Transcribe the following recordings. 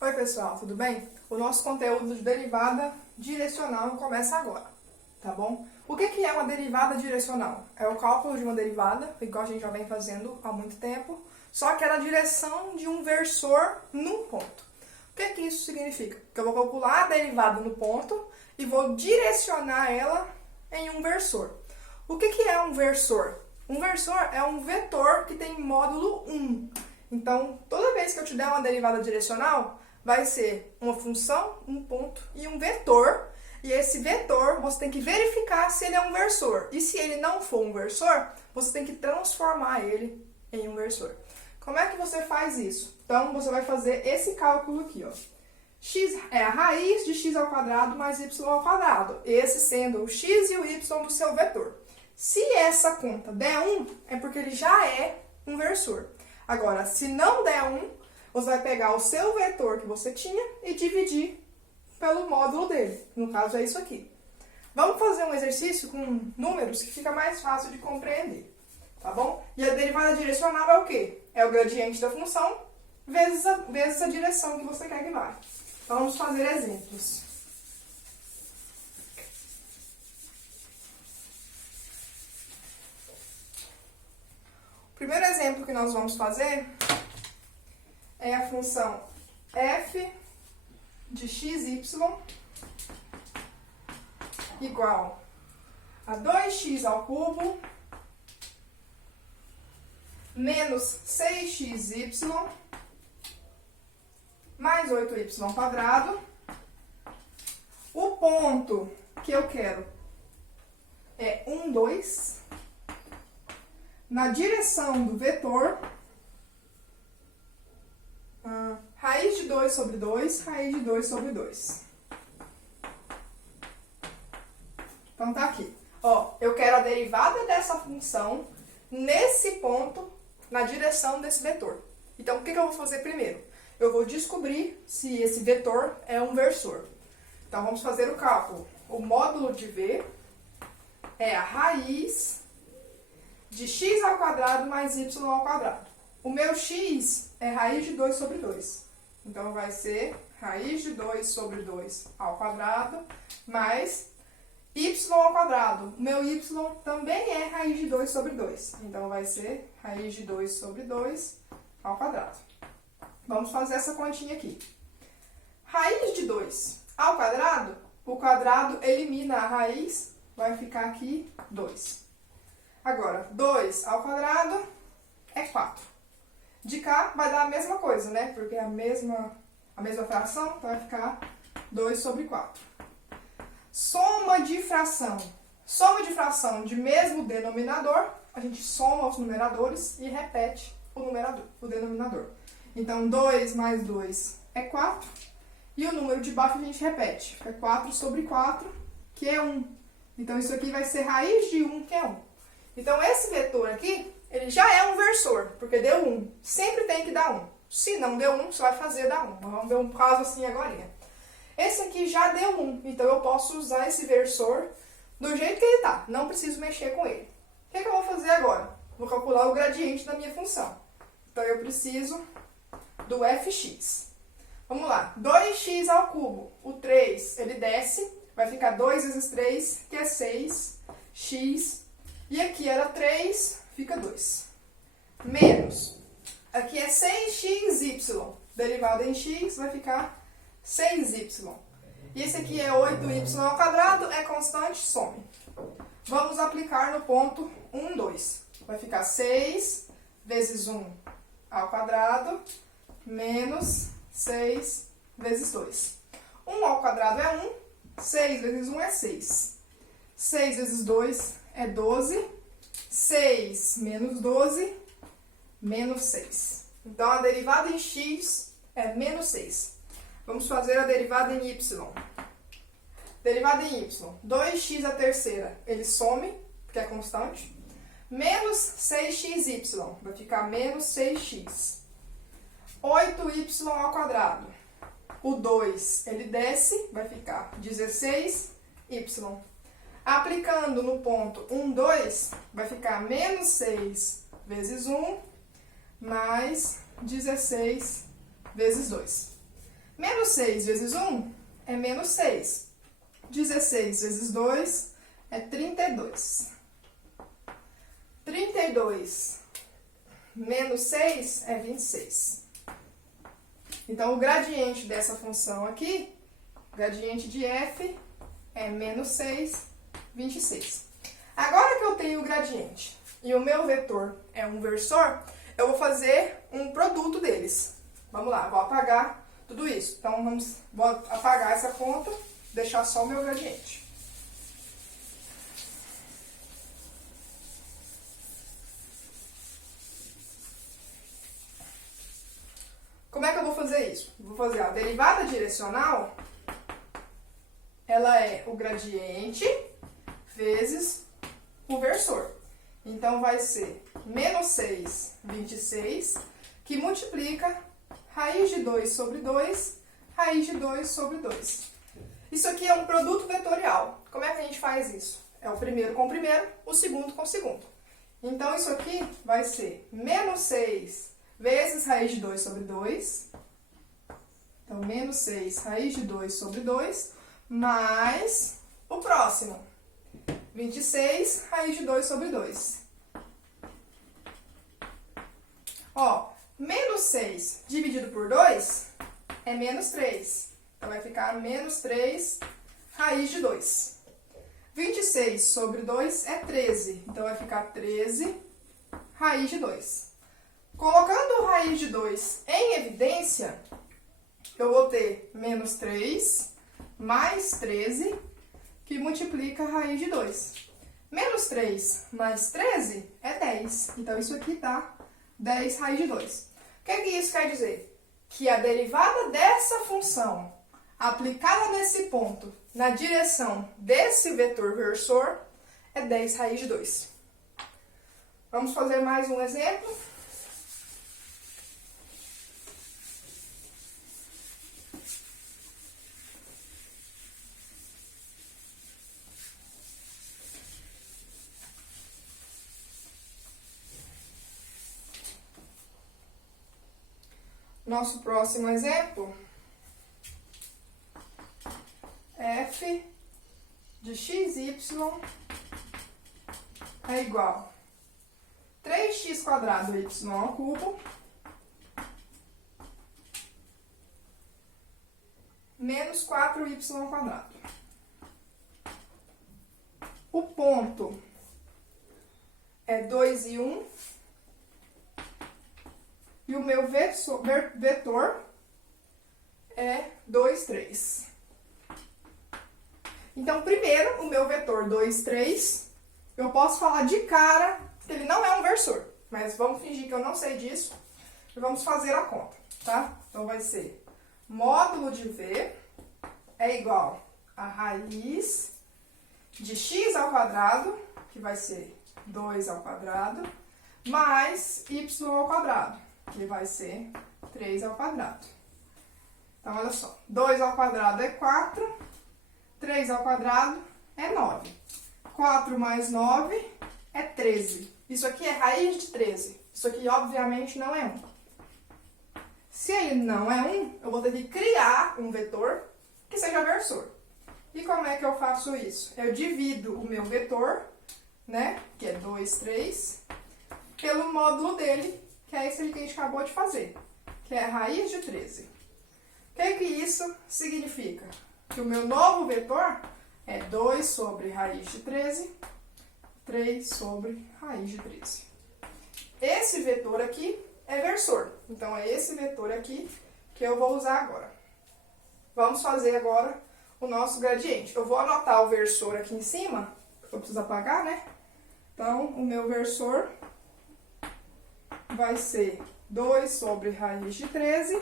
Oi pessoal, tudo bem? O nosso conteúdo de derivada direcional começa agora, tá bom? O que é uma derivada direcional? É o cálculo de uma derivada, igual a gente já vem fazendo há muito tempo, só que é na direção de um versor num ponto. O que isso significa? Que eu vou calcular a derivada no ponto e vou direcionar ela em um versor. O que é um versor? Um versor é um vetor que tem módulo 1. Então, toda vez que eu te der uma derivada direcional, vai ser uma função, um ponto e um vetor. E esse vetor, você tem que verificar se ele é um versor. E se ele não for um versor, você tem que transformar ele em um versor. Como é que você faz isso? Então, você vai fazer esse cálculo aqui, ó. X é a raiz de x ao quadrado mais y ao quadrado. Esse sendo o x e o y do seu vetor. Se essa conta der 1, é porque ele já é um versor. Agora, se não der 1, você vai pegar o seu vetor que você tinha e dividir pelo módulo dele. No caso, é isso aqui. Vamos fazer um exercício com números que fica mais fácil de compreender, tá bom? E a derivada direcional é o quê? É o gradiente da função vezes a direção que você quer que vá. Então, vamos fazer exemplos. O primeiro exemplo que nós vamos fazer é a função f de xy igual a 2x ao cubo menos 6xy mais 8y quadrado. O ponto que eu quero é 1, 2. Na direção do vetor, raiz de 2 sobre 2, raiz de 2 sobre 2. Então, tá aqui. Ó, eu quero a derivada dessa função nesse ponto, na direção desse vetor. Então, o que eu vou fazer primeiro? Eu vou descobrir se esse vetor é um versor. Então, vamos fazer o cálculo. O módulo de V é a raiz de x ao quadrado mais y ao quadrado. O meu x é raiz de 2 sobre 2. Então, vai ser raiz de 2 sobre 2 ao quadrado mais y ao quadrado. O meu y também é raiz de 2 sobre 2. Então, vai ser raiz de 2 sobre 2 ao quadrado. Vamos fazer essa continha aqui. Raiz de 2 ao quadrado, o quadrado elimina a raiz, vai ficar aqui 2. Agora, 2 ao quadrado é 4. De cá vai dar a mesma coisa, né? Porque é a mesma fração, então vai ficar 2 sobre 4. Soma de fração. Soma de fração de mesmo denominador, a gente soma os numeradores e repete o denominador. Então, 2 mais 2 é 4. E o número de baixo a gente repete. Fica 4 sobre 4, que é 1. Então, isso aqui vai ser raiz de 1, que é 1. Então, esse vetor aqui, ele já é um versor, porque deu 1. Sempre tem que dar 1. Se não deu 1, você vai fazer dar 1. Vamos ver um caso assim agora. Esse aqui já deu 1, então eu posso usar esse versor do jeito que ele está. Não preciso mexer com ele. O que eu vou fazer agora? Vou calcular o gradiente da minha função. Então, eu preciso do fx. Vamos lá. 2x ao cubo. O 3, ele desce. Vai ficar 2 vezes 3, que é 6x. E aqui era 3, fica 2. Menos. Aqui é 6xy. Derivada em x vai ficar 6y. E esse aqui é 8y ao quadrado, é constante, some. Vamos aplicar no ponto 1, 2. Vai ficar 6 vezes 1 ao quadrado, menos 6 vezes 2. 1 ao quadrado é 1, 6 vezes 1 é 6. 6 vezes 2 é 12, 6 menos 12, menos 6. Então, a derivada em x é menos 6. Vamos fazer a derivada em y. Derivada em y. 2x à terceira, ele some, porque é constante. Menos 6xy, vai ficar menos 6x. 8y ao quadrado. O 2, ele desce, vai ficar 16y. Aplicando no ponto 1, 2, vai ficar menos 6 vezes 1 mais 16 vezes 2. Menos 6 vezes 1 é menos 6. 16 vezes 2 é 32. 32 menos 6 é 26. Então, o gradiente dessa função aqui, o gradiente de f, é menos 6, 26. Agora que eu tenho o gradiente e o meu vetor é um versor, eu vou fazer um produto deles. Vamos lá, vou apagar tudo isso. Então, vou apagar essa conta, deixar só o meu gradiente. Como é que eu vou fazer isso? Vou fazer a derivada direcional, ela é o gradiente vezes o versor. Então, vai ser menos 6, 26, que multiplica raiz de 2 sobre 2, raiz de 2 sobre 2. Isso aqui é um produto vetorial. Como é que a gente faz isso? É o primeiro com o primeiro, o segundo com o segundo. Então, isso aqui vai ser menos 6 vezes raiz de 2 sobre 2. Então, menos 6 raiz de 2 sobre 2, mais o próximo. 26 raiz de 2 sobre 2. Ó, menos 6 dividido por 2 é menos 3. Então, vai ficar menos 3 raiz de 2. 26 sobre 2 é 13. Então, vai ficar 13 raiz de 2. Colocando raiz de 2 em evidência, eu vou ter menos 3 mais 13, que multiplica a raiz de 2. Menos 3 mais 13 é 10. Então, isso aqui dá 10 raiz de 2. O que isso quer dizer? Que a derivada dessa função aplicada nesse ponto, na direção desse vetor versor, é 10 raiz de 2. Vamos fazer mais um exemplo. Nosso próximo exemplo, f de xy é igual a 3x quadrado y ao cubo menos 4y ao quadrado. O ponto é 2 e 1. E o meu vetor é 2, 3. Então, primeiro, o meu vetor 2, 3, eu posso falar de cara que ele não é um versor. Mas vamos fingir que eu não sei disso e vamos fazer a conta, tá? Então, vai ser módulo de v é igual a raiz de x ao quadrado, que vai ser 2 ao quadrado, mais y ao quadrado, que vai ser 3 ao quadrado. Então, olha só. 2 ao quadrado é 4. 3 ao quadrado é 9. 4 mais 9 é 13. Isso aqui é raiz de 13. Isso aqui, obviamente, não é 1. Se ele não é 1, eu vou ter que criar um vetor que seja versor. E como é que eu faço isso? Eu divido o meu vetor, né, que é 2, 3, pelo módulo dele, que é esse que a gente acabou de fazer, que é a raiz de 13. O que isso significa? Que o meu novo vetor é 2 sobre raiz de 13, 3 sobre raiz de 13. Esse vetor aqui é versor, então é esse vetor aqui que eu vou usar agora. Vamos fazer agora o nosso gradiente. Eu vou anotar o versor aqui em cima, porque eu preciso apagar, né? Então, o meu versor vai ser 2 sobre raiz de 13,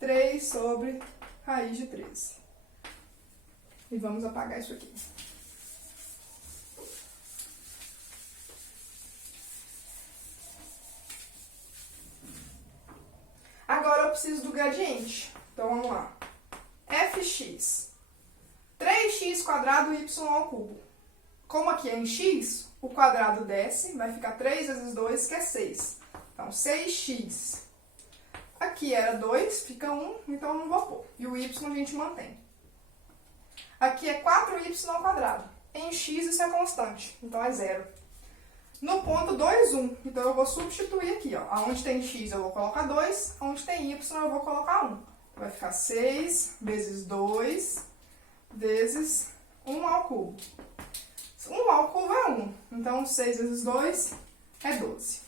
3 sobre raiz de 13. E vamos apagar isso aqui. Agora eu preciso do gradiente. Então, vamos lá. fx, 3x quadrado y ao cubo. Como aqui é em x, o quadrado desce, vai ficar 3 vezes 2, que é 6. Então, 6x. Aqui era 2, fica 1, então eu não vou pôr. E o y a gente mantém. Aqui é 4y ao quadrado. Em x isso é constante, então é 0. No ponto 2, 1. Então eu vou substituir aqui, ó. Aonde tem x eu vou colocar 2, aonde tem y eu vou colocar 1. Vai ficar 6 vezes 2 vezes 1 ao cubo. 1 ao cubo é 1, então 6 vezes 2 é 12.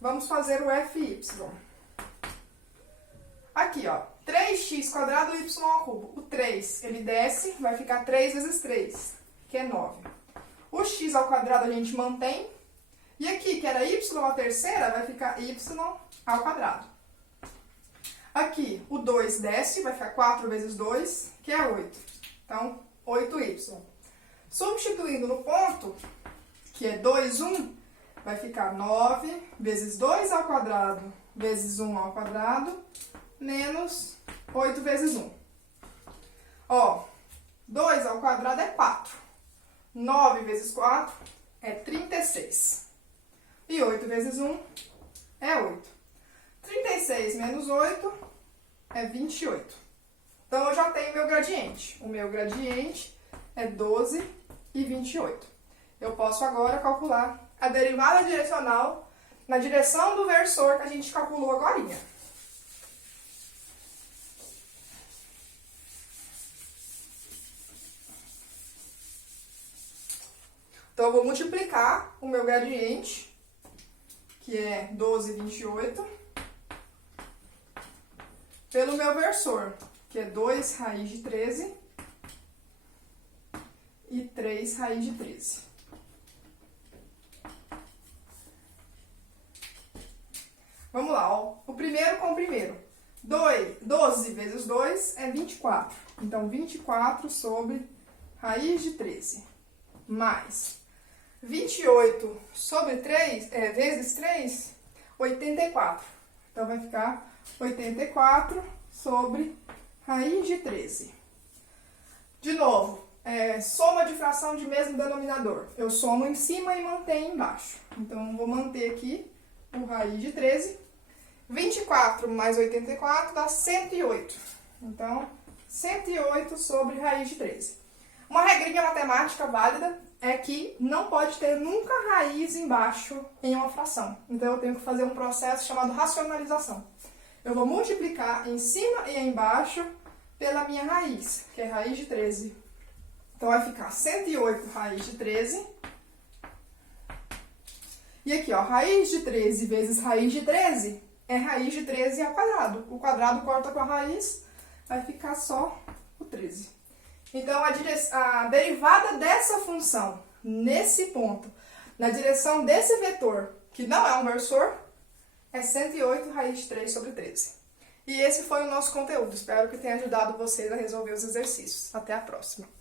Vamos fazer o fy. Aqui, ó, 3x quadrado y ao cubo. O 3, ele desce, vai ficar 3 vezes 3, que é 9. O x ao quadrado a gente mantém. E aqui, que era y à terceira, vai ficar y ao quadrado. Aqui, o 2 desce, vai ficar 4 vezes 2, que é 8. Então, 8y. Substituindo no ponto, que é 2, 1, vai ficar 9 vezes 2 ao quadrado vezes 1 ao quadrado, menos 8 vezes 1. Ó, 2 ao quadrado é 4. 9 vezes 4 é 36. E 8 vezes 1 é 8. 36 menos 8 é 28. Então, eu já tenho meu gradiente. O meu gradiente é 12 e 28. Eu posso agora calcular a derivada direcional na direção do versor que a gente calculou agorinha. Então, eu vou multiplicar o meu gradiente, que é 12 e 28, pelo meu versor, que é 2 raiz de 13 e 3 raiz de 13. Vamos lá, ó. O primeiro com o primeiro. 12 vezes 2 é 24. Então, 24 sobre raiz de 13. Mais 28 sobre 3, vezes 3, 84. Então, vai ficar 84 sobre raiz de 13. De novo, soma de fração de mesmo denominador. Eu somo em cima e mantenho embaixo. Então, vou manter aqui o raiz de 13. 24 mais 84 dá 108. Então, 108 sobre raiz de 13. Uma regrinha matemática válida é que não pode ter nunca raiz embaixo em uma fração. Então, eu tenho que fazer um processo chamado racionalização. Eu vou multiplicar em cima e embaixo pela minha raiz, que é raiz de 13. Então, vai ficar 108 raiz de 13. E aqui, ó, raiz de 13 vezes raiz de 13 é raiz de 13 ao quadrado. O quadrado corta com a raiz, vai ficar só o 13. Então, a derivada dessa função, nesse ponto, na direção desse vetor, que não é um versor, é 108 raiz de 3 sobre 13. E esse foi o nosso conteúdo. Espero que tenha ajudado vocês a resolver os exercícios. Até a próxima!